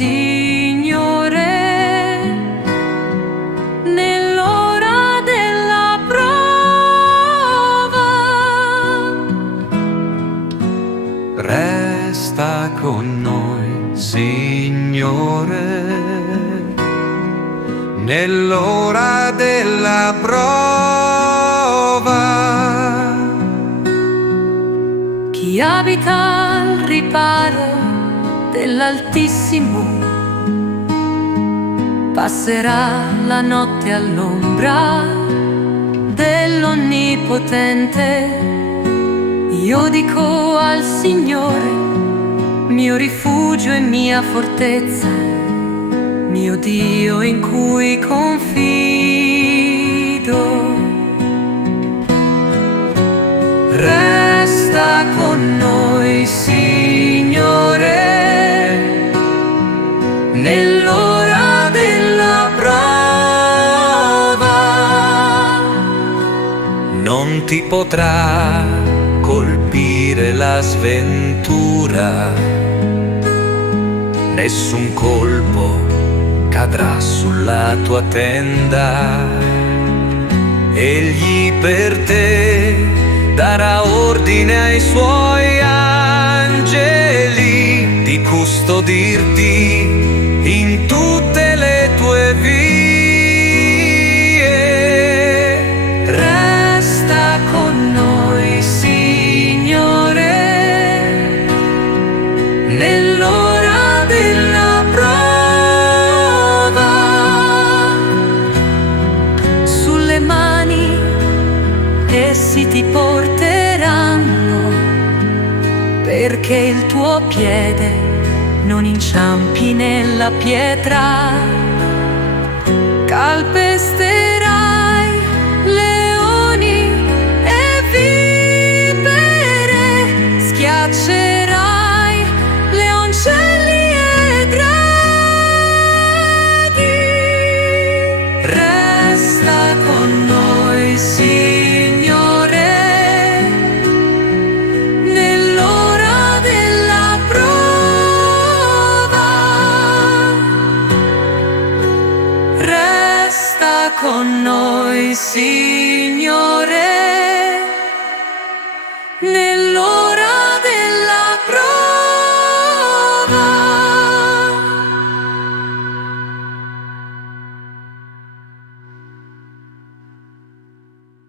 Signore, nell'ora della prova. Resta con noi, Signore, nell'ora della prova. Chi abita al riparo dell'Altissimo passerà la notte all'ombra dell'Onnipotente. Io dico al Signore, mio rifugio e mia fortezza, mio Dio in cui confido. Resta con noi, Signore, nell'ora della prova. Non ti potrà colpire la sventura, nessun colpo cadrà sulla tua tenda. Egli per te darà ordine ai suoi angeli di custodirti in tutte le tue vie. Resta con noi, Signore, nell'ora della prova. Sulle mani essi ti porteranno, perché il tuo piede non inciampi nella pietra. Calpesterai leoni e vipere, schiaccerai leoncelli e draghi. Resta con noi, Signore, nell'ora della prova. Resta con noi, Signore, nell'ora